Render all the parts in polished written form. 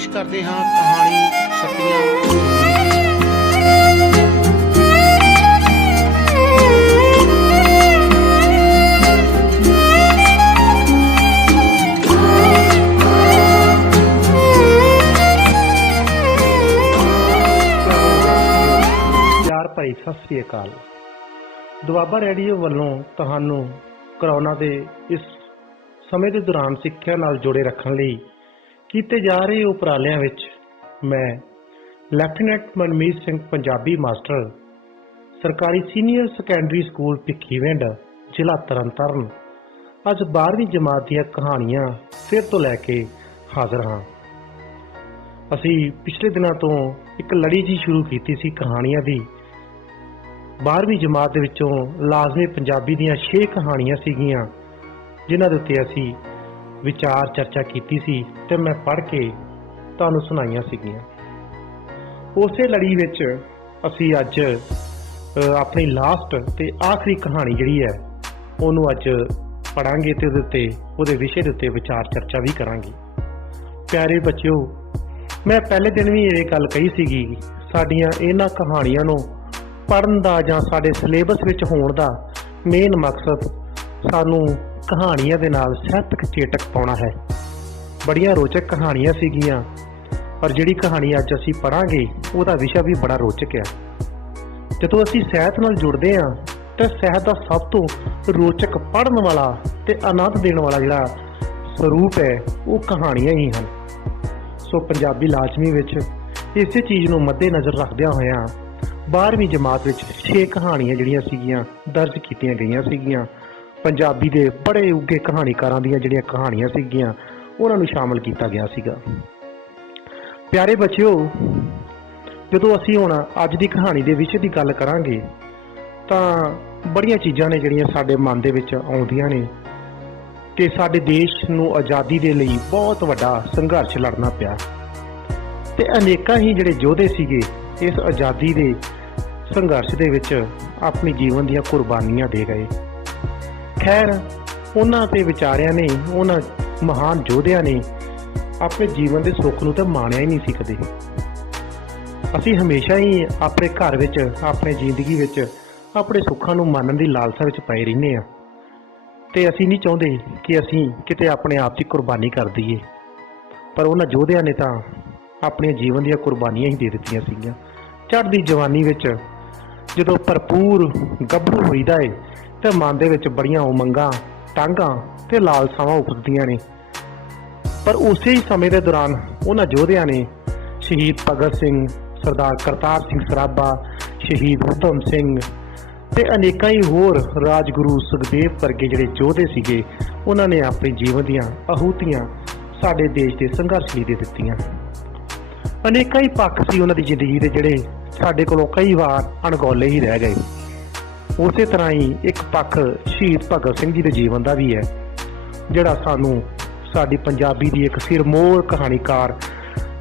पेश करते हाँ कहानी सतियां। भाई सत श्री अकाल। दुआबा रेडियो वालों तुहानू कोरोना के इस समय के दौरान सिक्ख्या नाल जोड़े रखने लई कीते जा रहे उपरालियां विच मैं लैफ्टिनेंट मनमीत सिंह पंजाबी मास्टर सरकारी सीनियर सैकेंडरी स्कूल भिखीविंड जिला तरनतारन अज 12वीं जमात दी कहानियां फिर तो लैके हाजिर हाँ। असी पिछले दिनों तो एक लड़ी जी शुरू की सी कहानियां दी। 12वीं जमात दे विचों लाजमी पंजाबी दीयां 6 कहानियां सीगियां जिन्हां दे उत्ते असी विचार चर्चा कीती सी ते मैं पढ़ के तुहानूं सुणाईयां सीगियां। उसे लड़ी विच असी अज अपनी लास्ट ते आखिरी कहानी जिहड़ी है उहनूं अज पढ़ांगे ते उहदे विषय दे उत्ते विचार चर्चा भी करांगे। प्यारे बच्चों, मैं पहले दिन भी ये गल कही सीगी, साडियां इन्हां कहानियां नूं पढ़न दा जां साडे सिलेबस विच होण दा मेन मकसद सानू कहानियां दे नाल साहित्यक चेटक पाउणा है। बड़ियां रोचक कहानियां सीगियां और जिहड़ी कहानी अज असीं पढ़ांगे उहदा विशा भी बड़ा रोचक है। जदों असीं साहित नाल जुड़दे हां ते साहित दा सब तो रोचक पढ़न वाला ते आनंद देण वाला जिहड़ा स्वरूप है वो कहानियां ही हन। सो पंजाबी लाजमी विच इसे चीज़ नूं मद्दे नज़र रखदियां होइयां 12वीं जमात विच 6 कहानियां जिहड़ियां सीगियां दर्ज कीतियां गईयां सीगियां। पंजाबी दे बड़े उगे कहानीकारां दीयां जिहड़ियां कहानियां सीगियां उहनां नूं शामिल कीता गया सीगा। प्यारे बच्चों, जदों असीं हुण अज दी कहानी दे विषय दी गल करांगे तां बड़ियां चीज़ां ने जिहड़ियां साडे मन दे विच आउंदियां ने कि साडे देश नूं आज़ादी दे लई बहुत वड्डा संघर्ष लड़ना पिया ते अनेकां ही जिहड़े योधे सीगे इस आज़ादी दे संघर्ष दे विच अपनी जीवन दीयां कुर्बानियां दे गए। खैर उन्हां ते विचारियां ने उन्हां महान योधियां ने अपने जीवन के सुख नूं ते माणिया ही नहीं सी कदे। असीं हमेशा ही अपने घर विच अपनी जिंदगी विच अपने सुखां नूं मानण दी लालसा विच पए रहिंदे आ ते असीं नहीं चाहुंदे कि असीं किते अपने आप की कुर्बानी कर दईए, पर उन्हां योधियां ने तां अपने जीवन दीयां कुर्बानियां ही दे दित्तियां सीगियां। चढ़दी जवानी विच जदों भरपूर गभरू होईदा है ते मन दे विच बड़ियां उमंगां टांगां ते लालसावां उपजदियां ने, पर उसे ही समय के दौरान उन्हां योधियां ने शहीद भगत सिंह, सरदार करतार सिंह सराभा, शहीद उधम सिंह ते अनेकां ही होर राजगुरू सुखदेव वर्गे जिहड़े योधे सीगे उन्हां ने अपने जीवन दीयां आहूतियां साडे देश के संघर्ष लई दे दित्तियां। अनेकां ही पक्ष सी उन्हां दी जिंदगी दे जिहड़े साडे कोलों कई बार अणगौले ही रह गए। उस तरह ही एक पक्ष शहीद भगत सिंह जी के जीवन का भी है जिहड़ा सानू साडी पंजाबी दी एक सिरमौर कहानीकार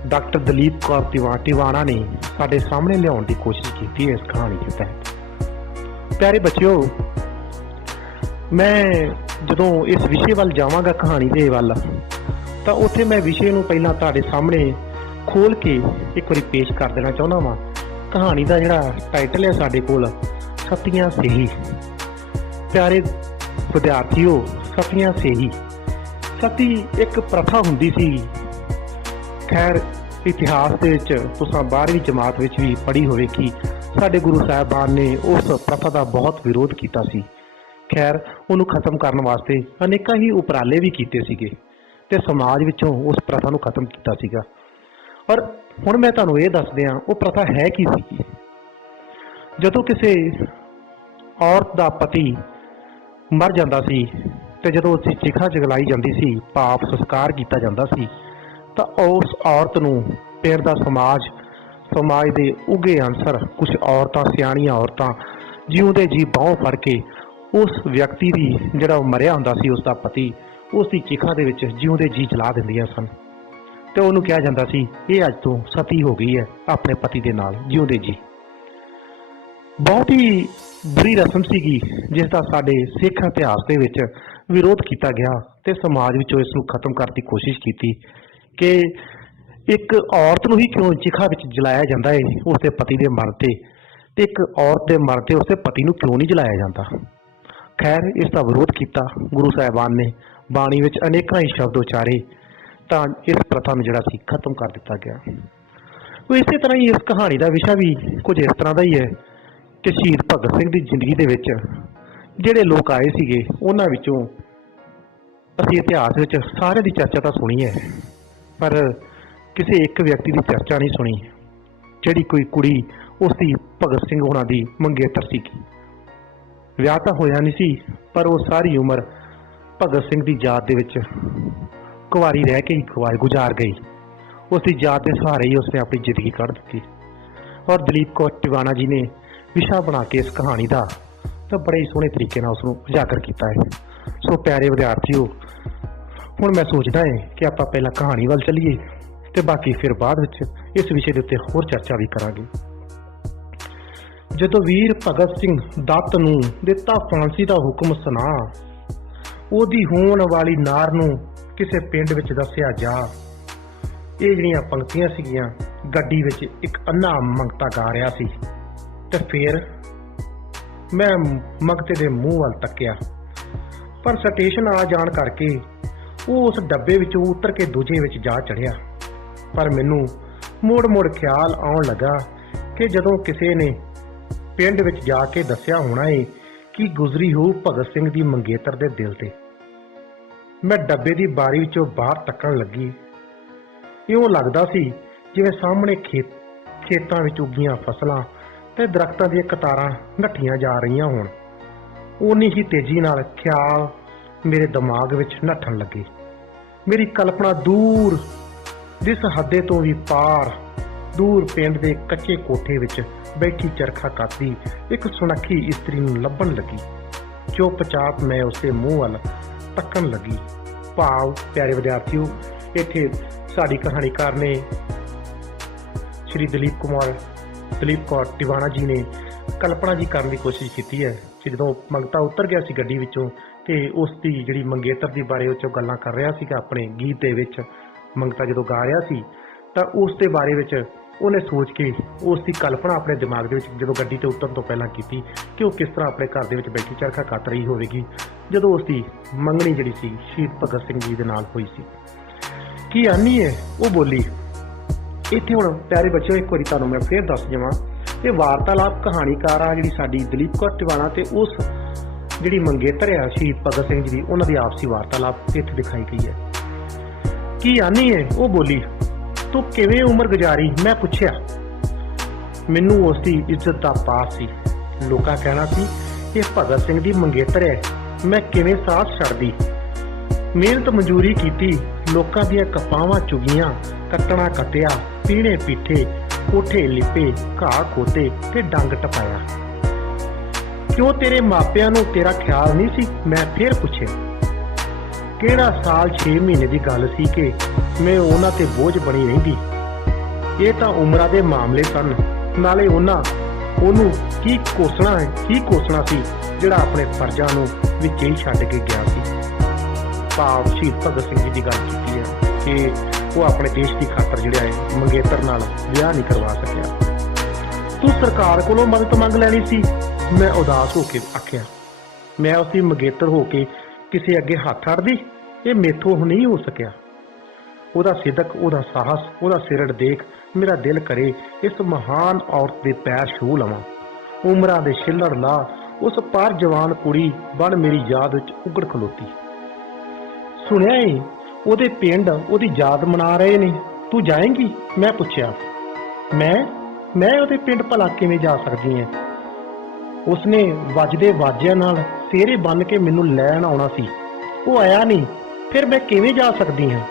डॉक्टर दलीप कौर टिवाणा ने साडे सामने लियाउण की कोशिश की है इस कहानी के तहत। प्यारे बच्चों, मैं जदों इस विषय वाल जावांगा कहानी दे वाल तां उत्थे मैं विषय नूं पहलां तुहाडे सामने खोल के एक बारी पेश कर देना चाहुंदा वां। कहानी का जिहड़ा टाइटल है साडे कोल सतियां सेही। प्यारे विद्यार्थियों, सतियां सेही सती एक प्रथा हुंदी सी। खैर इतिहास दे विच तुसां 12वीं जमात विच भी पढ़ी होवेगी, साडे गुरु साहिबान ने उस प्रथा का बहुत विरोध किया सी। खैर उन्होंने खत्म करने वास्ते अनेकां ही उपराले भी कीते सीगे ते समाज विचों उस प्रथा नूं खत्म किया सीगा। और हुण मैं तुहानूं ये दस दियां वो प्रथा है की सी। जदों किसी औरत का पति मर जाता सी ते जदों उसकी चिखा जगलाई जाती सी, पाप संस्कार किया जाता सी, तां उस औरत नूं पिंड दा समाज के उगे अंसर कुछ औरतां सियाणियां औरतां जिउंदे जी बाहों फड़ के उस व्यक्ति की जिहड़ा मरिया हुंदा सी उसका पति उसकी चिखा दे विच जिउंदे जी जला दिंदियां सन ते उहनूं कहा जाता सी ये अज तो सती हो गई है अपने पति के नाल जिउंदे जी। बहुत ही बुरी रस्म सीगी जिसका साडे सिख इतिहास के विच विरोध किया गया ते समाज विचों इस नूं खत्म करने की कोशिश की कि ਇੱਕ ਔਰਤ ਨੂੰ ਹੀ ਕਿਉਂ ਚਿਖਾ ਵਿੱਚ ਜਲਾਇਆ ਜਾਂਦਾ ਹੈ ਉਸਦੇ ਪਤੀ ਦੇ ਮਰਨ ਤੇ ਇੱਕ ਔਰਤ ਦੇ ਮਰਨ ਤੇ ਉਸਦੇ ਪਤੀ ਨੂੰ ਕਿਉਂ ਨਹੀਂ ਜਲਾਇਆ ਜਾਂਦਾ। ਖੈਰ, ਇਸ ਦਾ ਵਿਰੋਧ ਕੀਤਾ ਗੁਰੂ ਸਾਹਿਬਾਨ ਨੇ, ਬਾਣੀ ਵਿੱਚ ਅਨੇਕਾਂ ਹੀ ਸ਼ਬਦ ਉਚਾਰੇ ਤਾਂ ਇਸ ਪ੍ਰਥਾ ਨੂੰ ਜਿਹੜਾ ਸੀ ਖਤਮ ਕਰ ਦਿੱਤਾ ਗਿਆ। ਇਸੇ ਤਰ੍ਹਾਂ ਹੀ ਇਸ ਕਹਾਣੀ ਦਾ ਵਿਸ਼ਾ ਵੀ ਕੁਝ ਇਸ ਤਰ੍ਹਾਂ ਦਾ ਹੀ ਹੈ ਕਿ ਸ਼ਹੀਦ ਭਗਤ ਸਿੰਘ ਦੀ ਜ਼ਿੰਦਗੀ ਦੇ ਵਿੱਚ ਜਿਹੜੇ ਲੋਕ ਆਏ ਸੀਗੇ ਉਹਨਾਂ ਵਿੱਚੋਂ ਅਸੀਂ ਇਤਿਹਾਸ ਵਿੱਚ ਸਾਰਿਆਂ ਦੀ ਚਰਚਾ ਤਾਂ ਸੁਣੀ ਹੈ, ਪਰ ਕਿਸੇ ਇੱਕ ਵਿਅਕਤੀ ਦੀ ਚਰਚਾ ਨਹੀਂ ਸੁਣੀ, ਜਿਹੜੀ ਕੋਈ ਕੁੜੀ ਉਸਦੀ ਭਗਤ ਸਿੰਘ ਹੋਣਾ ਦੀ ਮੰਗੇਤਰ ਸੀ। ਵਿਆਹ ਤਾਂ ਹੋਇਆ ਨਹੀਂ ਸੀ, ਪਰ ਉਹ ਸਾਰੀ ਉਮਰ ਭਗਤ ਸਿੰਘ ਦੀ ਯਾਦ ਦੇ ਵਿੱਚ ਕੁਆਰੀ ਰਹਿ ਕੇ ਹੀ ਗੁਜ਼ਾਰ ਗਈ। ਉਸ ਦੀ ਯਾਦ ਦੇ ਸਹਾਰੇ ਹੀ ਉਸਨੇ ਆਪਣੀ ਜ਼ਿੰਦਗੀ ਕੱਢ ਦਿੱਤੀ। ਔਰ ਦਲੀਪ ਕੌਰ ਟਿਵਾਣਾ ਜੀ ਨੇ ਵਿਸ਼ਾ ਬਣਾ ਕੇ ਇਸ ਕਹਾਣੀ ਦਾ ਤਾਂ ਬੜੇ ਹੀ ਸੋਹਣੇ ਤਰੀਕੇ ਨਾਲ ਉਸਨੂੰ ਉਜਾਗਰ ਕੀਤਾ ਹੈ। ਸੋ ਪਿਆਰੇ ਵਿਦਿਆਰਥੀਓ, ਹੁਣ ਮੈਂ ਸੋਚਦਾ ਹੈ ਕਿ ਆਪਾਂ ਪਹਿਲਾਂ ਕਹਾਣੀ ਵੱਲ ਚੱਲੀਏ ਤੇ ਬਾਕੀ ਫਿਰ ਬਾਅਦ ਵਿੱਚ ਇਸ ਵਿਸ਼ੇ ਦੇ ਉੱਤੇ ਹੋਰ ਚਰਚਾ ਵੀ ਕਰਾਂਗੇ। ਜਦੋਂ ਵੀਰ ਭਗਤ ਸਿੰਘ ਦੱਤ ਨੂੰ ਦਿੱਤਾ ਫਾਂਸੀ ਦਾ ਹੁਕਮ ਸੁਣਾ, ਉਹਦੀ ਹੋਣ ਵਾਲੀ ਨਾਰ ਨੂੰ ਕਿਸੇ ਪਿੰਡ ਵਿੱਚ ਦੱਸਿਆ ਜਾ। ਇਹ ਜਿਹੜੀਆਂ ਪੰਕਤੀਆਂ ਸੀਗੀਆਂ, ਗੱਡੀ ਵਿੱਚ ਇੱਕ ਅੰਨਾ ਮੰਗਤਾ ਗਾ ਰਿਹਾ ਸੀ ਤੇ ਫਿਰ ਮੈਂ ਮੰਗਤੇ ਦੇ ਮੂੰਹ ਵੱਲ ਤੱਕਿਆ, ਪਰ ਸਟੇਸ਼ਨ ਆ ਜਾਣ ਕਰਕੇ ਉਹ ਉਸ ਡੱਬੇ ਵਿੱਚੋਂ ਉਤਰ ਕੇ ਦੂਜੇ ਵਿੱਚ ਜਾ ਚੜ੍ਹਿਆ। ਪਰ ਮੈਨੂੰ ਮੁੜ ਖਿਆਲ ਆਉਣ ਲੱਗਾ ਕਿ ਜਦੋਂ ਕਿਸੇ ਨੇ ਪਿੰਡ ਵਿੱਚ ਜਾ ਕੇ ਦੱਸਿਆ ਹੋਣਾ ਏ ਕਿ ਗੁਜ਼ਰੀ ਹੋਊ ਭਗਤ ਸਿੰਘ ਦੀ ਮੰਗੇਤਰ ਦੇ ਦਿਲ ਤੇ। ਮੈਂ ਡੱਬੇ ਦੀ ਬਾਰੀ ਵਿੱਚੋਂ ਬਾਹਰ ਤੱਕਣ ਲੱਗੀ। ਇਉਂ ਲੱਗਦਾ ਸੀ ਜਿਵੇਂ ਸਾਹਮਣੇ ਖੇਤਾਂ ਵਿੱਚ ਉੱਗੀਆਂ ਫਸਲਾਂ ਤੇ ਦਰਖਤਾਂ ਦੀਆਂ ਕਤਾਰਾਂ ਨੱਠੀਆਂ ਜਾ ਰਹੀਆਂ ਹੋਣ। ਉਨੀ ਹੀ ਤੇਜ਼ੀ ਨਾਲ ਖਿਆਲ ਮੇਰੇ ਦਿਮਾਗ ਵਿੱਚ ਨੱਠਣ ਲੱਗੇ। ਮੇਰੀ ਕਲਪਨਾ ਦੂਰ ਦਿਸ ਹੱਦੇ ਤੋਂ ਵੀ ਪਾਰ, ਦੂਰ ਪਿੰਡ ਦੇ ਕੱਚੇ ਕੋਠੇ ਵਿੱਚ ਬੈਠੀ ਚਰਖਾ ਕੱਤਦੀ ਇੱਕ ਸੁਨੱਖੀ ਇਸਤਰੀ ਨੂੰ ਲੱਭਣ ਲੱਗੀ। ਚੁੱਪਚਾਪ ਮੈਂ ਉਸਦੇ ਮੂੰਹ ਵੱਲ ਤੱਕਣ ਲੱਗੀ। ਭਾਵ ਪਿਆਰੇ ਵਿਦਿਆਰਥੀਓ, ਇੱਥੇ ਸਾਡੀ ਕਹਾਣੀਕਾਰ ਨੇ ਸ਼੍ਰੀ ਦਲੀਪ ਕੌਰ ਟਿਵਾਣਾ ਜੀ ਨੇ ਕਲਪਨਾ ਜੀ ਕਰਨ ਦੀ ਕੋਸ਼ਿਸ਼ ਕੀਤੀ ਹੈ ਕਿ ਜਦੋਂ ਮੰਗਤਾ ਉਤਰ ਗਿਆ ਸੀ ਗੱਡੀ ਵਿੱਚੋਂ ਤੇ ਉਸ ਦੀ ਜਿਹੜੀ ਮੰਗੇਤਰ ਦੀ ਬਾਰੇ ਉਹ 'ਚੋਂ ਗੱਲਾਂ ਕਰ ਰਿਹਾ ਸੀਗਾ ਆਪਣੇ ਗੀਤ ਦੇ ਵਿੱਚ, ਮੰਗਤਾ ਜਦੋਂ ਗਾ ਰਿਹਾ ਸੀ ਤਾਂ ਉਸ ਦੇ ਬਾਰੇ ਵਿੱਚ ਉਹਨੇ ਸੋਚ ਕੇ ਉਸ ਦੀ ਕਲਪਨਾ ਆਪਣੇ ਦਿਮਾਗ ਦੇ ਵਿੱਚ ਜਦੋਂ ਗੱਡੀ ਤੇ ਉਤਰਨ ਤੋਂ ਪਹਿਲਾਂ ਕੀਤੀ ਕਿ ਉਹ ਕਿਸ ਤਰ੍ਹਾਂ ਆਪਣੇ ਘਰ ਦੇ ਵਿੱਚ ਬੈਠੀ ਚਰਖਾ ਕੱਤ ਰਹੀ ਹੋਵੇਗੀ ਜਦੋਂ ਉਸ ਦੀ ਮੰਗਣੀ ਜਿਹੜੀ ਸੀ ਸ਼ਹੀਦ ਭਗਤ ਸਿੰਘ ਜੀ ਦੇ ਨਾਲ ਹੋਈ ਸੀ। ਕੀ ਆਨੀ ਹੈ ਉਹ ਬੋਲੀ। ਇੱਥੇ ਹੁਣ ਪਿਆਰੇ ਬੱਚਿਓ ਇੱਕ ਵਾਰੀ ਤੁਹਾਨੂੰ ਮੈਂ ਫੇਰ ਦੱਸ ਜਾਵਾਂ, ਇਹ ਵਾਰਤਾਲਾਪ ਕਹਾਣੀਕਾਰ ਆ ਜਿਹੜੀ ਸਾਡੀ ਦਲੀਪ ਕੌਰ ਟਿਵਾਣਾ ਤੇ ਉਸ ਜਿਹੜੀ ਮੰਗੇਤਰ ਆ ਸ਼ਹੀਦ ਭਗਤ ਸਿੰਘ ਜੀ ਦੀ, ਉਹਨਾਂ ਦੀ ਆਪਸੀ ਵਾਰਤਾਲਾਪ ਇੱਥੇ ਦਿਖਾਈ ਗਈ ਹੈ। ਕੀ ਆਨੀ ਹੈ ਉਹ ਬੋਲੀ। ਤੂੰ ਕਿਵੇਂ ਉਮਰ ਗੁਜ਼ਾਰੀ, ਮੈਂ ਪੁੱਛਿਆ। ਮੈਨੂੰ ਉਸ ਦੀ ਇੱਜ਼ਤ ਦਾ ਪਾਸ ਸੀ। ਲੋਕਾਂ ਕਹਿਣਾ ਸੀ ਇਹ ਭਗਤ ਸਿੰਘ ਦੀ ਮੰਗੇਤਰ ਹੈ, ਮੈਂ ਕਿਵੇਂ ਸਾਥ ਛੱਡਦੀ। ਮਿਹਨਤ ਮਜ਼ਦੂਰੀ ਕੀਤੀ, ਲੋਕਾਂ ਦੀਆਂ ਕਪਾਵਾਂ ਚੁਗੀਆਂ, ਕੱਟਣਾ ਕੱਟਿਆ, ਪੀਣੇ ਪੀਠੇ, ਕੋਠੇ ਲਿਪੇ, ਘਾਹ ਖੋਤੇ ਤੇ ਡੰਗ ਟਪਾਇਆ। ਕਿਉਂ ਤੇਰੇ ਮਾਪਿਆਂ ਨੂੰ ਤੇਰਾ ਖਿਆਲ ਨਹੀਂ ਸੀ, ਮੈਂ ਫੇਰ ਪੁੱਛਿਆ। ਕਿਹੜਾ ਸਾਲ 6 ਮਹੀਨੇ ਦੀ ਗੱਲ ਸੀ ਕਿ ਮੈਂ ਉਹਨਾਂ ਤੇ ਬੋਝ ਬਣੀ ਰਹਿੰਦੀ। ਇਹ ਤਾਂ ਉਮਰਾਂ ਦੇ ਮਾਮਲੇ ਸਨ, ਨਾਲੇ ਉਹਨੂੰ ਕੀ ਕੋਸਣਾ ਸੀ ਜਿਹੜਾ ਆਪਣੇ ਫਰਜ਼ਾਂ ਨੂੰ ਵਿੱਚ ਹੀ ਛੱਡ ਕੇ ਗਿਆ ਸੀ। ਭਾਵ ਸ਼ਹੀਦ ਭਗਤ ਸਿੰਘ ਜੀ ਦੀ ਗੱਲ ਕੀਤੀ ਹੈ ਕਿ ਉਹ ਆਪਣੇ ਦੇਸ਼ ਦੀ ਖਾਤਰ ਜਿਹੜਾ ਹੈ ਮੰਗੇਤਰ ਨਾਲ ਵਿਆਹ ਨਹੀਂ ਕਰਵਾ ਸਕਿਆ। ਤੂੰ ਸਰਕਾਰ ਕੋਲੋਂ ਮਦਦ ਮੰਗ ਲੈਣੀ ਸੀ, ਮੈਂ ਉਦਾਸ ਹੋ ਕੇ ਆਖਿਆ। ਮੈਂ ਉਸਦੀ ਮੰਗੇਤਰ ਹੋ ਕੇ ਕਿਸੇ ਅੱਗੇ ਹੱਥ ਅੜਦੀ, ਇਹ ਮੇਥੋਂ ਨਹੀਂ ਹੋ ਸਕਿਆ। ਉਹਦਾ ਸਿਦਕ, ਉਹਦਾ ਸਾਹਸ, ਉਹਦਾ ਸਿਰੜ ਦੇਖ ਮੇਰਾ ਦਿਲ ਕਰੇ ਇਸ ਮਹਾਨ ਔਰਤ ਦੇ ਪੈਰ ਛੂਹ ਲਵਾਂ। ਉਮਰਾਂ ਦੇ ਛਿੱਲੜ ਲਾ ਉਸ ਪਰ ਜਵਾਨ ਕੁੜੀ ਬਣ ਮੇਰੀ ਯਾਦ ਵਿੱਚ ਉਗੜ ਖਲੋਤੀ। ਸੁਣਿਆ ਏ ਉਹਦੇ ਪਿੰਡ ਉਹਦੀ ਯਾਦ ਮਨਾ ਰਹੇ ਨੇ, ਤੂੰ ਜਾਏਂਗੀ, ਮੈਂ ਪੁੱਛਿਆ। ਮੈਂ ਉਹਦੇ ਪਿੰਡ ਭਲਾ ਕਿਵੇਂ ਜਾ ਸਕਦੀ ਹਾਂ? ਉਸਨੇ ਵੱਜਦੇ ਵਾਜਿਆਂ ਨਾਲ ਸਿਹਰੇ ਬੰਨ ਕੇ ਮੈਨੂੰ ਲੈਣ ਆਉਣਾ ਸੀ, ਉਹ ਆਇਆ ਨਹੀਂ, ਫਿਰ ਮੈਂ ਕਿਵੇਂ ਜਾ ਸਕਦੀ ਹਾਂ?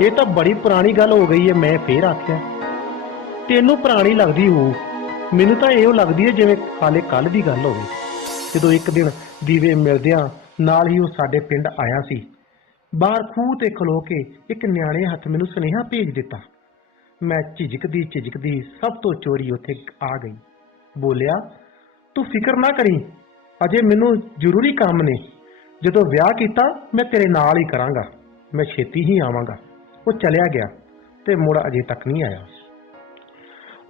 ਇਹ ਤਾਂ ਬੜੀ ਪੁਰਾਣੀ ਗੱਲ ਹੋ ਗਈ ਹੈ, ਮੈਂ ਫੇਰ ਆਖਿਆ। ਤੈਨੂੰ ਪੁਰਾਣੀ ਲੱਗਦੀ ਹੋਊ, ਮੈਨੂੰ ਤਾਂ ਇਹੋ ਲੱਗਦੀ ਹੈ ਜਿਵੇਂ ਹਾਲੇ ਕੱਲ ਦੀ ਗੱਲ ਹੋਵੇ, ਜਦੋਂ ਇੱਕ ਦਿਨ ਦੀਵੇ ਮਿਲਦਿਆਂ ਨਾਲ ਹੀ ਉਹ ਸਾਡੇ ਪਿੰਡ ਆਇਆ ਸੀ। ਬਾਹਰ ਖੂਹ ਤੇ ਖਲੋ ਕੇ ਇੱਕ ਨਿਆਣੇ ਹੱਥ ਮੈਨੂੰ ਸੁਨੇਹਾ ਭੇਜ ਦਿੱਤਾ। ਮੈਂ ਝਿਜਕਦੀ ਸਭ ਤੋਂ ਚੋਰੀ ਉੱਥੇ ਆ ਗਈ। ਬੋਲਿਆ, ਤੂੰ ਫਿਕਰ ਨਾ ਕਰੀ, ਅਜੇ ਮੈਨੂੰ ਜ਼ਰੂਰੀ ਕੰਮ ਨੇ। ਜਦੋਂ ਵਿਆਹ ਕੀਤਾ ਮੈਂ ਤੇਰੇ ਨਾਲ ਹੀ ਕਰਾਂਗਾ, ਮੈਂ ਛੇਤੀ ਹੀ ਆਵਾਂਗਾ। ਉਹ ਚਲਿਆ ਗਿਆ ਤੇ ਮੁੜ ਅਜੇ ਤੱਕ ਨਹੀਂ ਆਇਆ।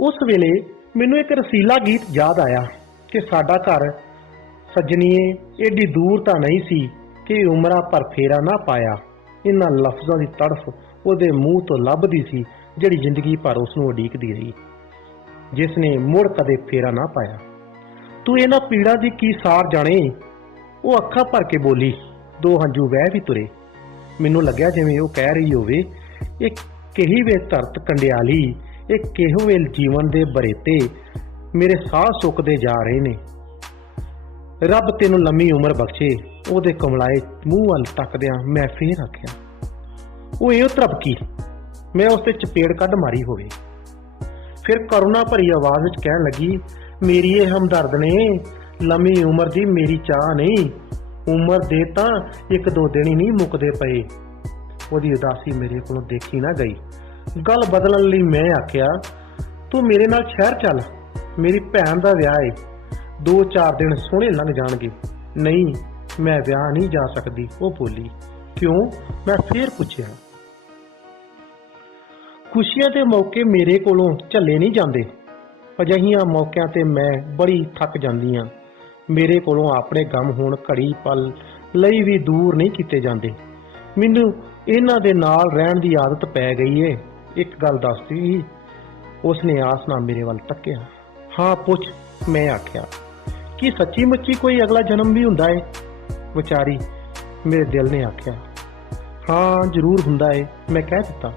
ਉਸ ਵੇਲੇ ਮੈਨੂੰ ਇੱਕ ਰਸੀਲਾ ਗੀਤ ਯਾਦ ਆਇਆ ਕਿ ਸਾਡਾ ਘਰ ਸੱਜਣੀਏ ਏਡੀ ਦੂਰ ਤਾਂ ਨਹੀਂ ਸੀ ਕਿ ਉਮਰਾਂ ਭਰ ਫੇਰਾ ਨਾ ਪਾਇਆ। ਇਹਨਾਂ ਲਫ਼ਜ਼ਾਂ ਦੀ ਤੜਫ ਉਹਦੇ ਮੂੰਹ ਤੋਂ ਲੱਭਦੀ ਸੀ ਜਿਹੜੀ ਜ਼ਿੰਦਗੀ ਭਰ ਉਸ ਨੂੰ ਉਡੀਕਦੀ ਰਹੀ, ਜਿਸ ਨੇ ਮੁੜ ਕਦੇ ਫੇਰਾ ਨਾ ਪਾਇਆ। ਤੂੰ ਇਹਨਾਂ ਪੀੜਾਂ ਦੀ ਕੀ ਸਾਰ ਜਾਣੇ, ਉਹ ਅੱਖਾਂ ਭਰ ਕੇ ਬੋਲੀ। ਦੋ ਹੰਝੂ ਵਹਿ ਵੀ ਤੁਰੇ। ਮੈਨੂੰ ਲੱਗਿਆ ਜਿਵੇਂ ਉਹ ਕਹਿ ਰਹੀ ਹੋਵੇ, ਇਹ ਕਹੀ ਵੇ ਧਰਤ ਕੰਡਿਆਲੀ, ਇਹ ਕਿਹੋ ਵੇ ਜੀਵਨ ਦੇ ਬਰੇਤੇ, ਮੇਰੇ ਸਾਹ ਸੁੱਕਦੇ ਜਾ ਰਹੇ ਨੇ। ਰੱਬ ਤੈਨੂੰ ਲੰਮੀ ਉਮਰ ਬਖਸ਼ੇ। ਉਹਦੇ ਕਮਲਾਏ ਮੂੰਹ ਵੱਲ ਤੱਕਦਿਆਂ ਮੈਂ ਫੇਰ ਆਖਿਆ। ਉਹ ਇਹੋ ਤਰਪਕੀ, ਮੈਂ ਉਸ ਤੇ ਚਪੇੜ ਕੱਢ ਮਾਰੀ ਹੋਵੇ। ਫਿਰ ਕਰੁਣਾ ਭਰੀ ਆਵਾਜ਼ ਵਿੱਚ ਕਹਿਣ ਲੱਗੀ, ਮੇਰੀ ਇਹ ਹਮਦਰਦ ਨੇ, ਲੰਮੀ ਉਮਰ ਦੀ ਮੇਰੀ ਚਾਹ ਨਹੀਂ, ਉਮਰ ਦੇ ਤਾਂ ਇੱਕ ਦੋ ਦਿਨ ਹੀ ਨਹੀਂ ਮੁੱਕਦੇ ਪਏ। ਉਹਦੀ ਉਦਾਸੀ ਮੇਰੇ ਕੋਲੋਂ ਦੇਖੀ ਨਾ ਗਈ। ਗੱਲ ਬਦਲਣ ਲਈ ਮੈਂ ਆਖਿਆ, ਤੂੰ ਮੇਰੇ ਨਾਲ ਸ਼ਹਿਰ ਚੱਲ, ਮੇਰੀ ਭੈਣ ਦਾ ਵਿਆਹ ਏ, 2-4 ਦਿਨ ਸੋਹਣੇ ਲੰਘ ਜਾਣਗੇ। ਨਹੀਂ, ਮੈਂ ਵਿਆਹ ਨਹੀਂ ਜਾ ਸਕਦੀ, ਉਹ ਬੋਲੀ। ਕਿਉਂ? ਮੈਂ ਫੇਰ ਪੁੱਛਿਆ। ਖੁਸ਼ੀਆਂ ਦੇ ਮੌਕੇ ਮੇਰੇ ਕੋਲੋਂ ਝੱਲੇ ਨਹੀਂ ਜਾਂਦੇ। ਅਜਿਹੀਆਂ ਮੌਕਿਆਂ ਤੇ ਮੈਂ ਬੜੀ ਥੱਕ ਜਾਂਦੀ ਹਾਂ। ਮੇਰੇ ਕੋਲੋਂ ਆਪਣੇ ਗਮ ਹੁਣ ਘੜੀ ਪਲ ਲਈ ਵੀ ਦੂਰ ਨਹੀਂ ਕੀਤੇ ਜਾਂਦੇ। ਮੈਨੂੰ ਇਹਨਾਂ ਦੇ ਨਾਲ ਰਹਿਣ ਦੀ ਆਦਤ ਪੈ ਗਈ ਏ। ਇੱਕ ਗੱਲ ਦੱਸਦੀ। ਉਸਨੇ ਆਸ ਨਾਲ ਮੇਰੇ ਵੱਲ ਤੱਕਿਆ। ਹਾਂ ਪੁੱਛ, ਮੈਂ ਆਖਿਆ। ਕੀ ਸੱਚੀ ਮੁੱਚੀ ਕੋਈ ਅਗਲਾ ਜਨਮ ਵੀ ਹੁੰਦਾ ਏ? ਵਿਚਾਰੀ ਮੇਰੇ ਦਿਲ ਨੇ ਆਖਿਆ। ਹਾਂ ਜ਼ਰੂਰ ਹੁੰਦਾ ਏ, ਮੈਂ ਕਹਿ ਦਿੱਤਾ।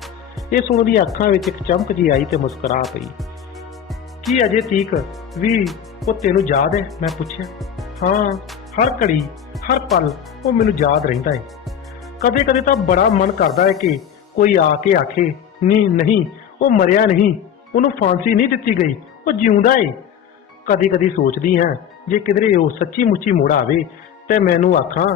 ਇਹ ਸੁਣ ਉਹਦੀਆਂ ਅੱਖਾਂ ਵਿੱਚ ਇੱਕ ਚਮਕ ਜੀ ਆਈ ਤੇ ਮੁਸਕਰਾ ਪਈ। ਕੀ ਅਜੇ ਤੀਕ ਵੀ ਉਹ ਤੈਨੂੰ ਯਾਦ ਹੈ? ਮੈਂ ਪੁੱਛਿਆ। ਹਾਂ, ਹਰ ਘੜੀ ਹਰ ਪਲ ਉਹ ਮੈਨੂੰ ਯਾਦ ਰਹਿੰਦਾ ਏ। ਕਦੇ ਕਦੇ ਤਾਂ ਬੜਾ ਮਨ ਕਰਦਾ ਹੈ ਕਿ ਕੋਈ ਆ ਕੇ ਆਖੇ, ਨਹੀਂ ਉਹ ਮਰਿਆ ਨਹੀਂ, ਉਹਨੂੰ ਫਾਂਸੀ ਨਹੀਂ ਦਿੱਤੀ ਗਈ, ਉਹ ਜਿਉਂਦਾ ਏ। ਕਦੀ ਕਦੀ ਸੋਚਦੀ ਹਾਂ ਜੇ ਕਿਧਰੇ ਉਹ ਸੱਚੀ ਮੁੱਚੀ ਮੁੜ ਆਵੇ ਤੇ ਮੈਨੂੰ ਆਖਾਂ,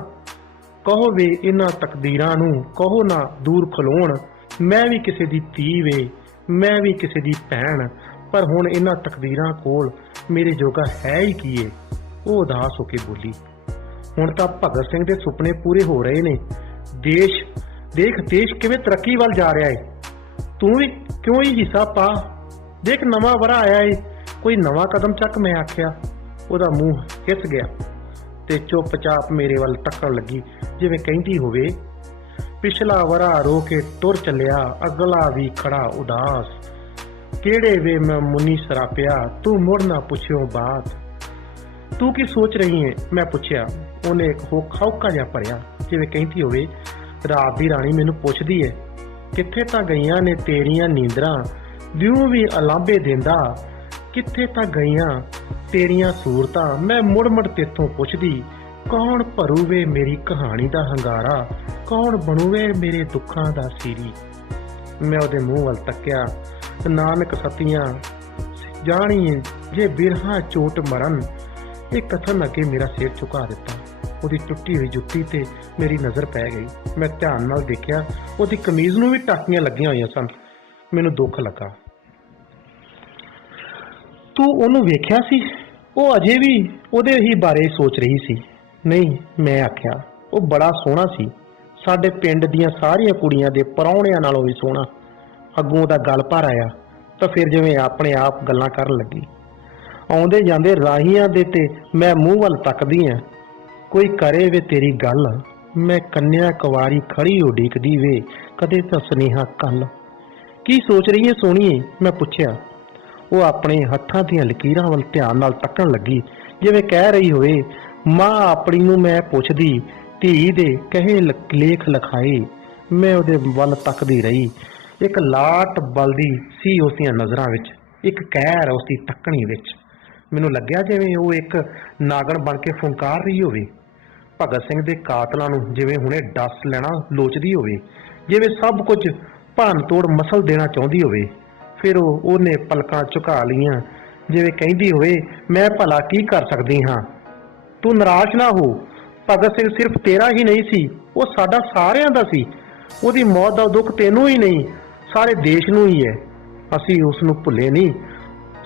ਕਹੋ ਵੇ ਇਹਨਾਂ ਤਕਦੀਰਾਂ ਨੂੰ, ਕਹੋ ਨਾ ਦੂਰ ਖਲੋਣ, ਮੈਂ ਵੀ ਕਿਸੇ ਦੀ ਧੀ ਵੇ, ਮੈਂ ਵੀ ਕਿਸੇ ਦੀ ਭੈਣ, ਪਰ ਹੁਣ ਇਹਨਾਂ ਤਕਦੀਰਾਂ ਕੋਲ ਮੇਰੇ ਜੋਗਾ ਹੈ ਹੀ ਕੀ ਏ। ਉਹ ਉਦਾਸ ਹੋ ਕੇ ਬੋਲੀ। ਹੁਣ ਤਾਂ ਭਗਤ ਸਿੰਘ ਦੇ ਸੁਪਨੇ ਪੂਰੇ ਹੋ ਰਹੇ ਨੇ। ਦੇਸ਼ ਕਿਵੇਂ ਤਰੱਕੀ ਵੱਲ ਜਾ ਰਿਹਾ ਏ। ਤੂੰ ਵੀ ਕਿਉਂ ਹੀ ਹਿੱਸਾ ਪਾ। ਦੇਖ ਨਵਾਂ ਵਰਾ ਆਇਆ ਏ, ਕੋਈ ਨਵਾਂ ਕਦਮ ਚੱਕ। ਮੈਂ ਆਖਿਆ। ਉਹਦਾ ਮੂੰਹ ਖਿੱਚ ਗਿਆ ਤੇ ਚੁੱਪਚਾਪ ਮੇਰੇ ਵੱਲ ਤੱਕਣ ਲੱਗੀ, ਜਿਵੇਂ ਕਹਿੰਦੀ ਹੋਵੇ, ਪਿਛਲਾ ਵਰਾ ਰੋ ਕੇ ਟੁਰ ਚੱਲਿਆ, ਅਗਲਾ ਵੀ ਖੜਾ ਉਦਾਸ, ਕਿਹੜੇ ਵੇ ਮੈਂ ਮੁੰਨੀ ਸਰਾਪਿਆ, ਤੂੰ ਮੁੜ ਨਾ ਪੁੱਛਿਓ ਬਾਤ। ਤੂੰ ਕੀ ਸੋਚ ਰਹੀ ਹੈ? ਮੈਂ ਪੁੱਛਿਆ। ਉਹਨੇ ਇੱਕ ਹੌਕਾ ਜਿਹਾ ਭਰਿਆ, ਜਿਵੇਂ ਕਹਿੰਦੀ ਹੋਵੇ, ਰਾਤ ਦੀ ਰਾਣੀ ਮੈਨੂੰ ਪੁੱਛਦੀ ਹੈ, ਕਿੱਥੇ ਤਾਂ ਗਈਆਂ ਨੇ ਤੇਰੀਆਂ ਨੀਂਦਰਾਂ, ਵਿਊ ਵੀ ਅਲਾਂਭੇ ਦਿੰਦਾ, ਕਿੱਥੇ ਤਾਂ ਗਈਆਂ ਤੇਰੀਆਂ ਸੂਰਤਾਂ, ਮੈਂ ਮੁੜ ਮੁੜ ਤੇਥੋਂ ਪੁੱਛਦੀ, ਕੌਣ ਭਰੂਵੇ ਮੇਰੀ ਕਹਾਣੀ ਦਾ ਹੰਗਾਰਾ, ਕੌਣ ਬਣੂਵੇ ਮੇਰੇ ਦੁੱਖਾਂ ਦਾ ਸੀਰੀ। ਮੈਂ ਉਹਦੇ ਮੂੰਹ ਵੱਲ ਤੱਕਿਆ। ਨਾਨਕ ਸਤੀਆਂ ਜਾਣੀਏ ਜੇ ਬਿਰਹਾ ਚੋਟ ਮਰਨ। ਇਹ ਕਥਨ ਅੱਗੇ ਮੇਰਾ ਸਿਰ ਝੁਕਾ ਦਿੱਤਾ। ਉਹਦੀ ਟੁੱਟੀ ਹੋਈ ਜੁੱਤੀ ਤੇ ਮੇਰੀ ਨਜ਼ਰ ਪੈ ਗਈ। ਮੈਂ ਧਿਆਨ ਨਾਲ ਦੇਖਿਆ, ਉਹਦੀ ਕਮੀਜ਼ ਨੂੰ ਵੀ ਟਾਕੀਆਂ ਲੱਗੀਆਂ ਹੋਈਆਂ ਸਨ। ਮੈਨੂੰ ਦੁੱਖ ਲੱਗਾ। ਤੂੰ ਉਹਨੂੰ ਵੇਖਿਆ ਸੀ? ਉਹ ਅਜੇ ਵੀ ਉਹਦੇ ਹੀ ਬਾਰੇ ਸੋਚ ਰਹੀ ਸੀ। ਨਹੀਂ, ਮੈਂ ਆਖਿਆ। ਉਹ ਬੜਾ ਸੋਹਣਾ ਸੀ, ਸਾਡੇ ਪਿੰਡ ਦੀਆਂ ਸਾਰੀਆਂ ਕੁੜੀਆਂ ਦੇ ਪ੍ਰਾਹੁਣਿਆਂ ਨਾਲੋਂ ਵੀ ਸੋਹਣਾ। ਅੱਗੋਂ ਉਹਦਾ ਗਲ ਭਰ ਆਇਆ ਤਾਂ ਫਿਰ ਜਿਵੇਂ ਆਪਣੇ ਆਪ ਗੱਲਾਂ ਕਰਨ ਲੱਗੀ। ਆਉਂਦੇ ਜਾਂਦੇ ਰਾਹੀਆਂ ਦੇ ਤੇ ਮੈਂ ਮੂੰਹ ਵੱਲ ਤੱਕਦੀ ਹਾਂ, ਕੋਈ ਕਰੇ ਵੇ ਤੇਰੀ ਗੱਲ, ਮੈਂ ਕੰਨਿਆ ਕੁਵਾਰੀ ਖੜੀ ਉਡੀਕਦੀ ਵੇ, ਕਦੇ ਤਾਂ ਸੁਨੇਹਾ ਕੱਲ। ਕੀ ਸੋਚ ਰਹੀ ਹੈ ਸੋਹਣੀਏ? ਮੈਂ ਪੁੱਛਿਆ। ਉਹ ਆਪਣੇ ਹੱਥਾਂ ਦੀਆਂ ਲਕੀਰਾਂ ਵੱਲ ਧਿਆਨ ਨਾਲ ਤੱਕਣ ਲੱਗੀ, ਜਿਵੇਂ ਕਹਿ ਰਹੀ ਹੋਵੇ, ਮਾਂ ਆਪਣੀ ਨੂੰ ਮੈਂ ਪੁੱਛਦੀ, ਧੀ ਦੇ ਕਹੇ ਲੇਖ ਲਿਖਾਏ। ਮੈਂ ਉਹਦੇ ਵੱਲ ਤੱਕਦੀ ਰਹੀ। ਇੱਕ ਲਾਟ ਬਲਦੀ ਸੀ ਉਸਦੀਆਂ ਨਜ਼ਰਾਂ ਵਿੱਚ, ਇੱਕ ਕਹਿਰ ਉਸਦੀ ਤੱਕਣੀ ਵਿੱਚ। ਮੈਨੂੰ ਲੱਗਿਆ ਜਿਵੇਂ ਉਹ ਇੱਕ ਨਾਗਣ ਬਣ ਕੇ ਫੁੰਕਾਰ ਰਹੀ ਹੋਵੇ, ਭਗਤ ਸਿੰਘ ਦੇ ਕਾਤਲਾਂ ਨੂੰ ਜਿਵੇਂ ਹੁਣੇ ਡੱਸ ਲੈਣਾ ਲੋਚਦੀ ਹੋਵੇ, ਜਿਵੇਂ ਸਭ ਕੁਝ ਭੰਨ ਤੋੜ ਮਸਲ ਦੇਣਾ ਚਾਹੁੰਦੀ ਹੋਵੇ। ਫਿਰ ਉਹਨੇ ਪਲਕਾਂ ਝੁਕਾ ਲਈਆਂ, ਜਿਵੇਂ ਕਹਿੰਦੀ ਹੋਵੇ, ਮੈਂ ਭਲਾ ਕੀ ਕਰ ਸਕਦੀ ਹਾਂ, ਤੂੰ ਨਾਰਾਜ਼ ਨਾ ਹੋ। ਭਗਤ ਸਿੰਘ ਸਿਰਫ ਤੇਰਾ ਹੀ ਨਹੀਂ ਸੀ, ਉਹ ਸਾਡਾ ਸਾਰਿਆਂ ਦਾ ਸੀ। ਉਹਦੀ ਮੌਤ ਦਾ ਦੁੱਖ ਤੈਨੂੰ ਹੀ ਨਹੀਂ, ਸਾਰੇ ਦੇਸ਼ ਨੂੰ ਹੀ ਹੈ। ਅਸੀਂ ਉਸ ਨੂੰ ਭੁੱਲੇ ਨਹੀਂ,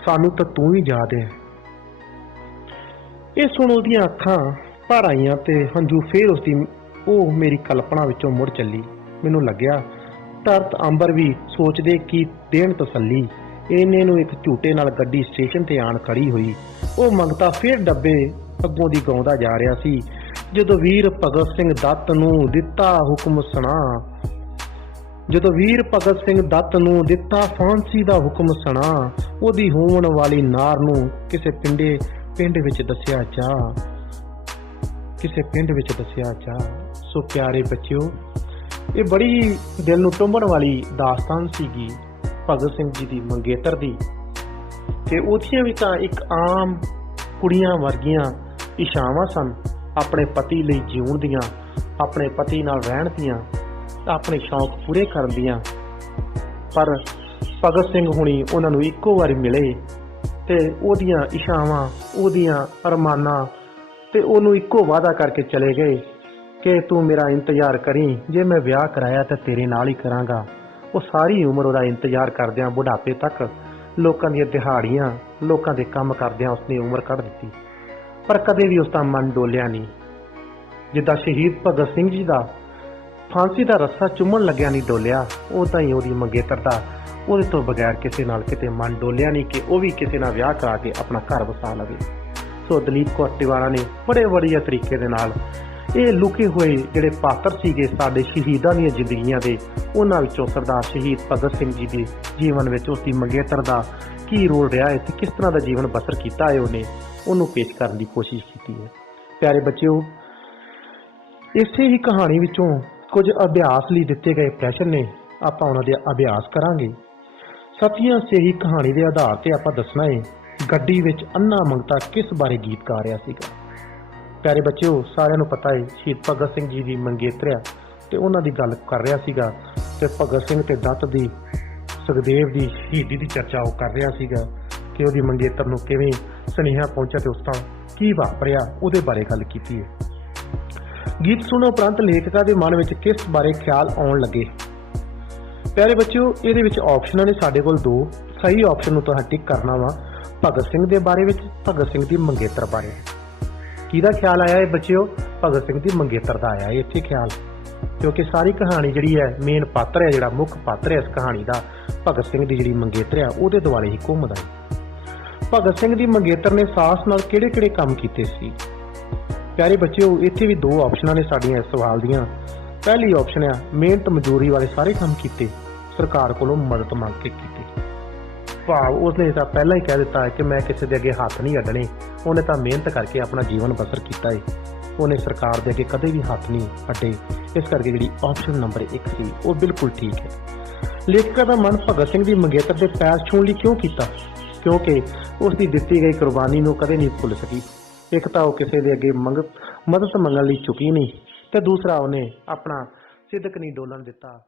ਸਾਨੂੰ ਤਾਂ ਤੂੰ ਹੀ ਯਾਦ ਹੈ। ਇਹ ਸੁਣ ਉਹਦੀਆਂ ਅੱਖਾਂ ਭਰ ਆਈਆਂ ਤੇ ਹੰਝੂ ਫੇਰ ਉਹ ਮੇਰੀ ਕਲਪਨਾ ਵਿੱਚੋਂ ਮੁੜ ਚੱਲੀ। ਮੈਨੂੰ ਲੱਗਿਆ ਧਰਤ ਅੰਬਰ ਵੀ ਸੋਚਦੇ ਕਿ ਦੇਣ ਤਸੱਲੀ। ਇਹਨੇ ਨੂੰ ਇੱਕ ਝੂਟੇ ਨਾਲ ਗੱਡੀ ਸਟੇਸ਼ਨ ਤੇ ਆਣ ਖੜੀ ਹੋਈ। ਉਹ ਮੰਗਤਾ ਫੇਰ ਡੱਬੇ ਅੱਗੋਂ ਦੀ ਗਾਉਂਦਾ ਜਾ ਰਿਹਾ ਸੀ। ਜਦੋਂ ਵੀਰ ਭਗਤ ਸਿੰਘ ਦੱਤ ਨੂੰ ਦਿੱਤਾ ਹੁਕਮ ਸੁਣਾ, ਜਦੋਂ ਵੀਰ ਭਗਤ ਸਿੰਘ ਦੱਤ ਨੂੰ ਦਿੱਤਾ ਫਾਂਸੀ ਦਾ ਹੁਕਮ ਸੁਣਾ, ਉਹਦੀ ਹੋਣ ਵਾਲੀ ਨਾਰ ਨੂੰ ਕਿਸੇ ਪਿੰਡ ਵਿੱਚ ਦੱਸਿਆ ਜਾ, ਕਿਸੇ ਪਿੰਡ ਵਿੱਚ ਦੱਸਿਆ ਜਾ। ਸੋ ਪਿਆਰੇ ਬੱਚਿਓ, ਇਹ ਬੜੀ ਦਿਲ ਨੂੰ ਟੁੰਬਣ ਵਾਲੀ ਦਾਸਤਾਨ ਸੀਗੀ ਭਗਤ ਸਿੰਘ ਜੀ ਦੀ ਮੰਗੇਤਰ ਦੀ, ਤੇ ਉਹਦੀਆਂ ਵੀ ਤਾਂ ਇੱਕ ਆਮ ਕੁੜੀਆਂ ਵਰਗੀਆਂ ਇਛਾਵਾਂ ਸਨ ਆਪਣੇ ਪਤੀ ਲਈ ਜਿਉਣ ਦੀਆਂ, ਆਪਣੇ ਪਤੀ ਨਾਲ ਰਹਿਣ ਦੀਆਂ, ਆਪਣੇ ਸ਼ੌਕ ਪੂਰੇ ਕਰਨ ਦੀਆਂ। ਪਰ ਭਗਤ ਸਿੰਘ ਹੁਣੀ ਉਹਨਾਂ ਨੂੰ ਇੱਕੋ ਵਾਰੀ ਮਿਲੇ ਤੇ ਉਹਦੀਆਂ ਇਛਾਵਾਂ, ਉਹਦੀਆਂ ਅਰਮਾਨਾਂ ਤੇ ਉਹਨੂੰ ਇੱਕੋ ਵਾਅਦਾ ਕਰਕੇ ਚਲੇ ਗਏ ਕਿ ਤੂੰ ਮੇਰਾ ਇੰਤਜ਼ਾਰ ਕਰੀਂ, ਜੇ ਮੈਂ ਵਿਆਹ ਕਰਾਇਆ ਤਾਂ ਤੇਰੇ ਨਾਲ ਹੀ ਕਰਾਂਗਾ। ਉਹ ਸਾਰੀ ਉਮਰ ਉਹਦਾ ਇੰਤਜ਼ਾਰ ਕਰਦਿਆਂ ਬੁਢਾਪੇ ਤੱਕ ਲੋਕਾਂ ਦੀਆਂ ਦਿਹਾੜੀਆਂ, ਲੋਕਾਂ ਦੇ ਕੰਮ ਕਰਦਿਆਂ ਉਸਨੇ ਉਮਰ ਕੱਢ ਦਿੱਤੀ, ਪਰ ਕਦੇ ਵੀ ਉਸਦਾ ਮਨ ਡੋਲਿਆ ਨਹੀਂ। ਜਿੱਦਾਂ ਸ਼ਹੀਦ ਭਗਤ ਸਿੰਘ ਜੀ ਦਾ ਫਾਂਸੀ ਦਾ ਰੱਸਾ ਚੁੰਮਣ ਲੱਗਿਆ ਨਹੀਂ ਡੋਲਿਆ, ਉਦਾਂ ਹੀ ਉਹਦੀ ਮੰਗੇਤਰ ਦਾ ਉਹਦੇ ਤੋਂ ਬਗੈਰ ਕਿਸੇ ਨਾਲ ਕਿਤੇ ਮਨ ਡੋਲਿਆ ਨਹੀਂ ਕਿ ਉਹ ਵੀ ਕਿਸੇ ਨਾਲ ਵਿਆਹ ਕਰਾ ਕੇ ਆਪਣਾ ਘਰ ਵਸਾ ਲਵੇ। ਸੋ ਦਲੀਪ ਕੌਰ ਟਿਵਾਣਾ ਨੇ ਬੜੇ ਵਧੀਆ ਤਰੀਕੇ ਦੇ ਨਾਲ ਇਹ ਲੁਕੇ ਹੋਏ ਜਿਹੜੇ ਪਾਤਰ ਸੀਗੇ ਸਾਡੇ ਸ਼ਹੀਦਾਂ ਦੀਆਂ ਜ਼ਿੰਦਗੀਆਂ ਦੇ, ਉਹਨਾਂ ਵਿੱਚੋਂ ਸਰਦਾਰ ਸ਼ਹੀਦ ਭਗਤ ਸਿੰਘ ਜੀ ਦੇ ਜੀਵਨ ਵਿੱਚ ਉਸਦੀ ਮੰਗੇਤਰ ਦਾ ਕੀ ਰੋਲ ਰਿਹਾ ਹੈ ਤੇ ਕਿਸ ਤਰ੍ਹਾਂ ਦਾ ਜੀਵਨ ਬਸਰ ਕੀਤਾ ਹੈ ਉਹਨੂੰ ਪੇਸ਼ ਕਰਨ ਦੀ ਕੋਸ਼ਿਸ਼ ਕੀਤੀ ਹੈ। ਪਿਆਰੇ ਬੱਚਿਓ, ਇਸੇ ਹੀ ਕਹਾਣੀ ਵਿੱਚੋਂ ਕੁਝ ਅਭਿਆਸ ਲਈ ਦਿੱਤੇ ਗਏ ਪ੍ਰਸ਼ਨ ਨੇ, ਆਪਾਂ ਉਹਨਾਂ ਦੇ ਅਭਿਆਸ ਕਰਾਂਗੇ। ਸਤੀਆਂ ਸਹੀ ਕਹਾਣੀ ਦੇ ਆਧਾਰ ਤੇ ਆਪਾਂ ਦੱਸਣਾ ਹੈ ਗੱਡੀ ਵਿੱਚ ਅੰਨਾ ਮੰਗਤਾ ਕਿਸ ਬਾਰੇ ਗੀਤ ਗਾ ਰਿਹਾ ਸੀਗਾ। ਪਿਆਰੇ ਬੱਚਿਓ, ਸਾਰਿਆਂ ਨੂੰ ਪਤਾ ਹੈ ਸ਼ਹੀਦ ਭਗਤ ਸਿੰਘ ਜੀ ਦੀ ਮੰਗੇਤਰ ਤੇ ਉਹਨਾਂ ਦੀ ਗੱਲ ਕਰ ਰਿਹਾ ਸੀਗਾ ਤੇ ਭਗਤ ਸਿੰਘ ਤੇ ਦੱਤ ਦੀ, ਸੁਖਦੇਵ ਦੀ ਸ਼ਹੀਦੀ ਦੀ ਚਰਚਾ ਉਹ ਕਰ ਰਿਹਾ ਸੀਗਾ ਕਿ ਉਹਦੀ ਮੰਗੇਤਰ ਨੂੰ ਕਿਵੇਂ ਸੁਨੇਹਾ ਪਹੁੰਚਿਆ ਤੇ ਉਸ ਤੋਂ ਕੀ ਵਾਪਰਿਆ, ਉਹਦੇ ਬਾਰੇ ਗੱਲ ਕੀਤੀ ਹੈ। ਗੀਤ ਸੁਣਨ ਉਪਰੰਤ ਲੇਖਕਾਂ ਦੇ ਮਨ ਵਿੱਚ ਕਿਸ ਬਾਰੇ ਖਿਆਲ ਆਉਣ ਲੱਗੇ। ਪਿਆਰੇ ਬੱਚਿਓ, ਇਹਦੇ ਵਿੱਚ ਆਪਸ਼ਨਾਂ ਨੇ ਸਾਡੇ ਕੋਲ ਦੋ। ਸਹੀ ਆਪਸ਼ਨ ਨੂੰ ਤੁਸੀਂ ਟਿਕ ਕਰਨਾ ਵਾ ਭਗਤ ਸਿੰਘ ਦੇ ਬਾਰੇ ਵਿੱਚ, ਭਗਤ ਸਿੰਘ ਦੀ ਮੰਗੇਤਰ ਬਾਰੇ। ਕਿਹਦਾ ਖਿਆਲ ਆਇਆ ਹੈ ਬੱਚਿਓ? ਭਗਤ ਸਿੰਘ ਦੀ ਮੰਗੇਤਰ ਦਾ ਆਇਆ ਹੈ ਇੱਥੇ ਖਿਆਲ, ਕਿਉਂਕਿ ਸਾਰੀ ਕਹਾਣੀ ਜਿਹੜੀ ਹੈ, ਮੇਨ ਪਾਤਰ ਹੈ, ਜਿਹੜਾ ਮੁੱਖ ਪਾਤਰ ਹੈ ਇਸ ਕਹਾਣੀ ਦਾ, ਭਗਤ ਸਿੰਘ ਦੀ ਜਿਹੜੀ ਮੰਗੇਤਰ ਹੈ ਉਹਦੇ ਦੁਆਲੇ ਹੀ ਘੁੰਮਦਾ ਹੈ। ਭਗਤ ਸਿੰਘ ਦੀ ਮੰਗੇਤਰ ਨੇ ਸਾਹਸ ਨਾਲ ਕਿਹੜੇ ਕਿਹੜੇ ਕੰਮ ਕੀਤੇ ਸੀ। ਪਿਆਰੇ ਬੱਚਿਓ, ਇੱਥੇ ਵੀ ਦੋ ਆਪਸ਼ਨਾਂ ਨੇ ਸਾਡੀਆਂ ਇਸ ਸਵਾਲ ਦੀਆਂ। ਪਹਿਲੀ ਆਪਸ਼ਨ ਆ ਮਿਹਨਤ ਮਜ਼ਦੂਰੀ ਵਾਲੇ ਸਾਰੇ ਕੰਮ ਕੀਤੇ, ਸਰਕਾਰ ਕੋਲੋਂ ਮਦਦ ਮੰਗ ਕੇ ਕੀਤੀ। ਭਾਵ ਉਸਨੇ ਤਾਂ ਪਹਿਲਾਂ ਹੀ ਕਹਿ ਦਿੱਤਾ ਹੈ ਕਿ ਮੈਂ ਕਿਸੇ ਦੇ ਅੱਗੇ ਹੱਥ ਨਹੀਂ ਅੱਡਣੇ, ਉਹਨੇ ਤਾਂ ਮਿਹਨਤ ਕਰਕੇ ਆਪਣਾ ਜੀਵਨ ਬਸਰ ਕੀਤਾ ਹੈ, ਉਹਨੇ ਸਰਕਾਰ ਦੇ ਅੱਗੇ ਕਦੇ ਵੀ ਹੱਥ ਨਹੀਂ ਅੱਡੇ। ਇਸ ਕਰਕੇ ਜਿਹੜੀ ਆਪਸ਼ਨ ਨੰਬਰ 1 ਸੀ ਉਹ ਬਿਲਕੁਲ ਠੀਕ ਹੈ। ਲੇਖਕਾਂ ਦਾ ਮਨ ਭਗਤ ਸਿੰਘ ਦੀ ਮੰਗੇਤਰ ਦੇ ਪੈਰ ਛੂਹਣ ਲਈ ਕਿਉਂ ਕੀਤਾ? ਕਿਉਂਕਿ ਉਸ ਦੀ ਦਿੱਤੀ ਗਈ ਕੁਰਬਾਨੀ ਨੂੰ ਕਦੇ ਨਹੀਂ ਭੁੱਲ ਸਕੀ। ਇੱਕ ਤਾਂ ਉਹ ਕਿਸੇ ਦੇ ਅੱਗੇ ਮਦਦ ਮੰਗਣ ਲਈ ਝੁਕੀ ਨਹੀਂ, ਤੇ ਦੂਸਰਾ ਉਹਨੇ ਆਪਣਾ ਸਿਦਕ ਨਹੀਂ ਡੋਲਣ ਦਿੱਤਾ।